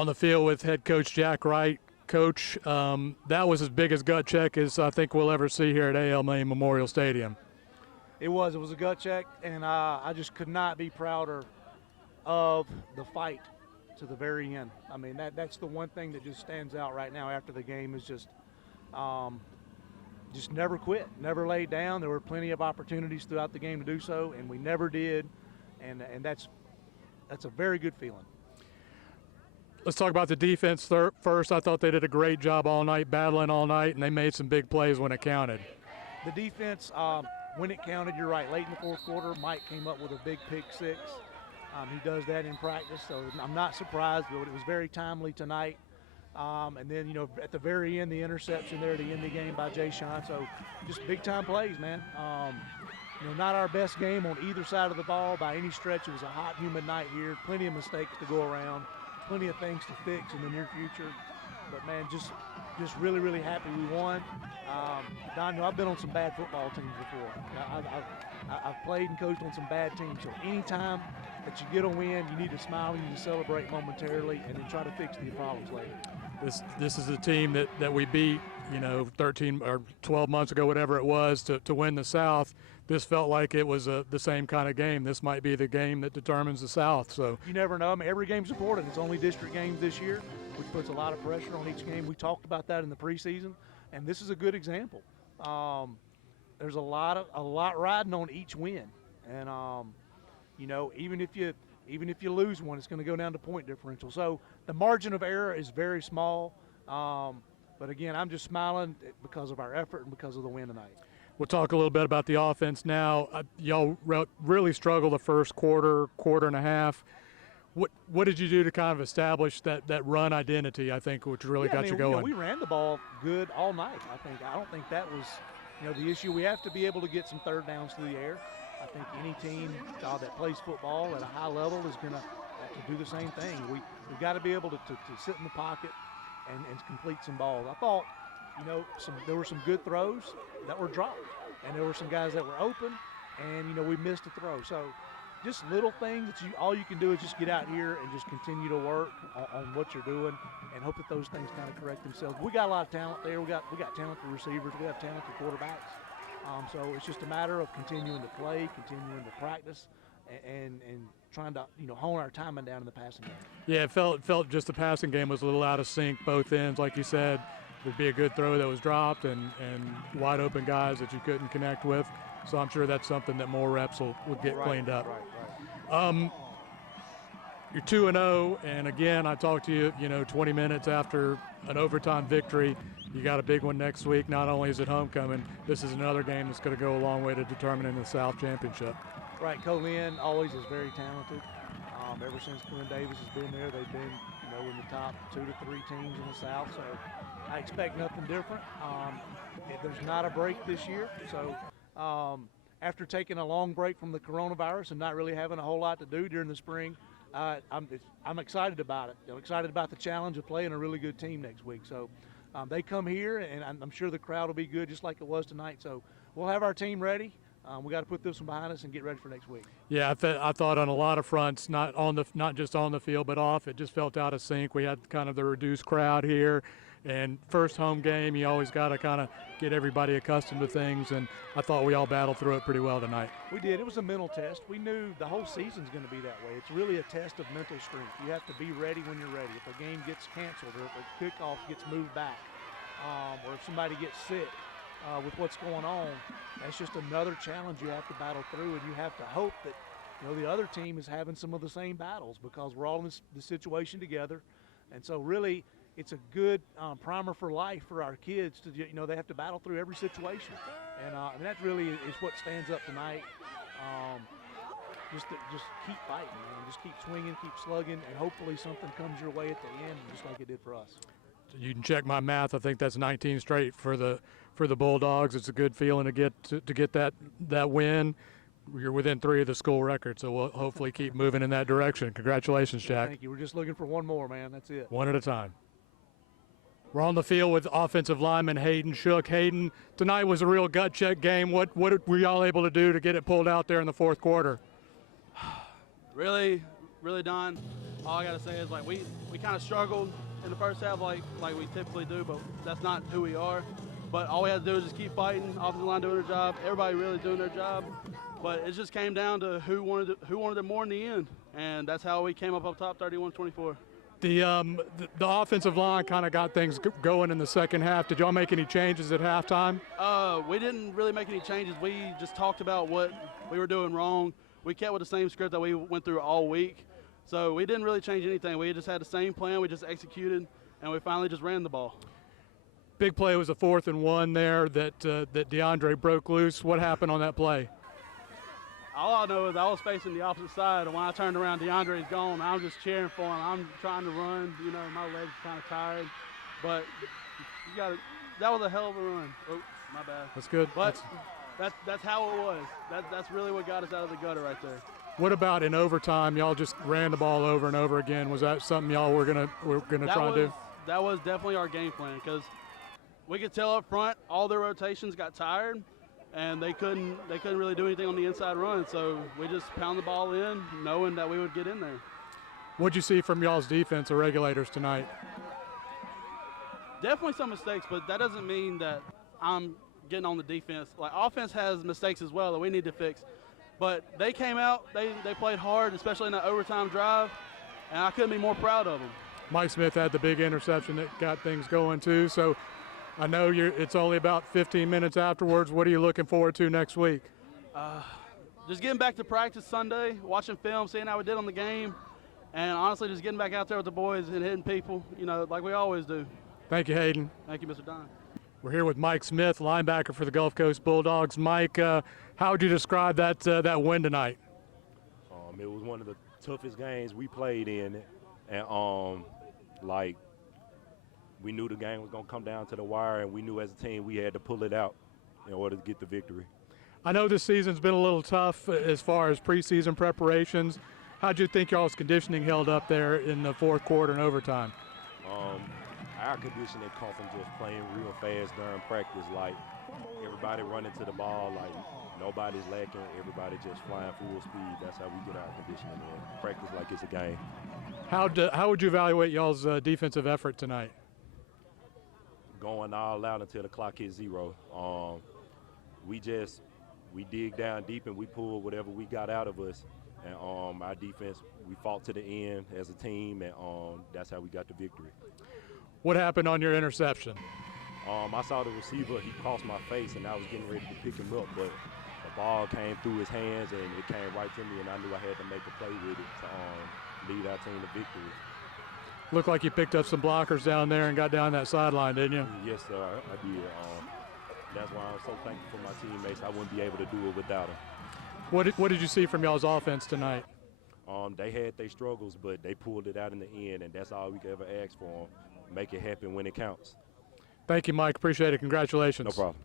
On the field with head coach Jack Wright. Coach, that was as big a gut check as I think we'll ever see here at ALMA Memorial Stadium. It was a gut check, and I just could not be prouder of the fight to the very end. I mean, that's the one thing that just stands out right now after the game is just never quit, never laid down. There were plenty of opportunities throughout the game to do so, and we never did, and that's a very good feeling. Let's talk about the defense first. I thought they did a great job all night, battling all night, and they made some big plays when it counted. The defense, when it counted, you're right. Late in the fourth quarter, Mike came up with a big pick six. He does that in practice, so I'm not surprised, but it was very timely tonight. And then, you know, at the very end, the interception there to end the game by JASHON. So just big-time plays, man. You know, not our best game on either side of the ball by any stretch. It was a hot, humid night here. Plenty of mistakes to go around. Plenty of things to fix in the near future. But, man, just really, really happy we won. Don, you know, I've been on some bad football teams before. I've played and coached on some bad teams. So anytime that you get a win, you need to smile, you need to celebrate momentarily, and then try to fix the problems later. This is a team that we beat, you know, 13 or 12 months ago, whatever it was, to win the South. This felt like it was the same kind of game. This might be the game that determines the South. So you never know. I mean, every game's important. It's only district games this year, which puts a lot of pressure on each game. We talked about that in the preseason, and this is a good example. There's a lot riding on each win, and you know, even if you lose one, it's going to go down to point differential. So the margin of error is very small. But again, I'm just smiling because of our effort and because of the win tonight. We'll talk a little bit about the offense now. Y'all really struggled the first quarter and a half. What did you do to kind of establish that run identity, I think, which really got you going? You know, we ran the ball good all night, I think. I don't think that was, you know, the issue. We have to be able to get some third downs through the air. I think any team that plays football at a high level is going to do the same thing. We've got to be able to sit in the pocket and complete some balls. I thought, you know, there were some good throws that were dropped, and there were some guys that were open, and, you know, we missed a throw. So just little things that all you can do is just get out here and just continue to work on what you're doing and hope that those things kind of correct themselves. We got a lot of talent there. We got talented receivers. We have talented quarterbacks. So it's just a matter of continuing to play, continuing to practice, and trying to, you know, hone our timing down in the passing game. Yeah, it felt just the passing game was a little out of sync, both ends. Like you said, there'd be a good throw that was dropped and wide open guys that you couldn't connect with. So I'm sure that's something that more reps will get cleaned up. Right. You're 2-0, and again, I talked to you, you know, 20 minutes after an overtime victory. You got a big one next week. Not only is it homecoming, this is another game that's going to go a long way to determining the South Championship. Right, Colin always is very talented. Ever since Quinn Davis has been there, they've been, you know, in the top 2 to 3 teams in the South. So I expect nothing different. There's not a break this year. So after taking a long break from the coronavirus and not really having a whole lot to do during the spring, I'm excited about it. I'm excited about the challenge of playing a really good team next week. So they come here, and I'm sure the crowd will be good just like it was tonight. So we'll have our team ready. We got to put this one behind us and get ready for next week. Yeah, I thought on a lot of fronts, not just on the field but off, it just felt out of sync. We had kind of the reduced crowd here, and first home game, you always got to kind of get everybody accustomed to things, and I thought we all battled through it pretty well tonight. We did. It was a mental test. We knew the whole season's going to be that way. It's really a test of mental strength. You have to be ready when you're ready. If a game gets canceled or if a kickoff gets moved back, or if somebody gets sick, with what's going on, that's just another challenge you have to battle through, and you have to hope that, you know, the other team is having some of the same battles because we're all in this situation together. And so really it's a good primer for life for our kids to, you know, they have to battle through every situation. And that really is what stands up tonight. Just keep fighting, man. Just keep swinging, keep slugging, and hopefully something comes your way at the end just like it did for us. You can check my math. I think that's 19 straight for the Bulldogs. It's a good feeling to get that win. You're within 3 of the school record, so we'll hopefully keep moving in that direction. Congratulations, Jack. Thank you. We're just looking for one more, man. That's it. One at a time. We're on the field with offensive lineman Hayden Shook. Hayden, tonight was a real gut check game. What were y'all able to do to get it pulled out there in the fourth quarter? Really, Don, all I gotta say is like we kind of struggled in the first half like we typically do, but that's not who we are. But all we had to do is just keep fighting. Offensive line doing their job. Everybody really doing their job. But it just came down to who wanted it more in the end, and that's how we came up top 31-24. The offensive line kind of got things going in the second half. Did y'all make any changes at halftime? We didn't really make any changes. We just talked about what we were doing wrong. We kept with the same script that we went through all week. So we didn't really change anything. We just had the same plan. We just executed, and we finally just ran the ball. Big play was a 4th and 1 there that DeOndre broke loose. What happened on that play? All I know is I was facing the opposite side, and when I turned around, DeOndre's gone. I'm just cheering for him. I'm trying to run. You know, my legs are kind of tired. But that was a hell of a run. Oh, my bad. That's good. But that's how it was. That's really what got us out of the gutter right there. What about in overtime? Y'all just ran the ball over and over again. Was that something y'all were gonna try and do? That was definitely our game plan, because we could tell up front all their rotations got tired, and they couldn't really do anything on the inside run. So we just pound the ball in, knowing that we would get in there. What'd you see from y'all's defense or regulators tonight? Definitely some mistakes, but that doesn't mean that I'm getting on the defense. Like, offense has mistakes as well that we need to fix. But they came out, they played hard, especially in that overtime drive, and I couldn't be more proud of them. Mike Smith had the big interception that got things going too. So I know it's only about 15 minutes afterwards. What are you looking forward to next week? Just getting back to practice Sunday, watching film, seeing how we did on the game, and honestly just getting back out there with the boys and hitting people, you know, like we always do. Thank you, Hayden. Thank you, Mr. Don. We're here with Mike Smith, linebacker for the Gulf Coast Bulldogs. Mike, how would you describe that win tonight? It was one of the toughest games we played in, and like, we knew the game was gonna come down to the wire, and we knew as a team we had to pull it out in order to get the victory. I know this season's been a little tough as far as preseason preparations. How'd you think y'all's conditioning held up there in the fourth quarter and overtime? Our conditioning come from just playing real fast during practice. Like, everybody running to the ball, like nobody's lacking, everybody just flying full speed. That's how we get our conditioning in. Practice like it's a game. How would you evaluate y'all's defensive effort tonight? Going all out until the clock hits 0. We dig down deep and we pull whatever we got out of us. And our defense, we fought to the end as a team, and that's how we got the victory. What happened on your interception? I saw the receiver, he crossed my face, and I was getting ready to pick him up, but the ball came through his hands, and it came right to me, and I knew I had to make a play with it to lead our team to victory. Looked like you picked up some blockers down there and got down that sideline, didn't you? Yes, sir, I did. That's why I'm so thankful for my teammates. I wouldn't be able to do it without them. What did you see from y'all's offense tonight? They had their struggles, but they pulled it out in the end, and that's all we could ever ask for them. Make it happen when it counts. Thank you, Mike. Appreciate it. Congratulations. No problem.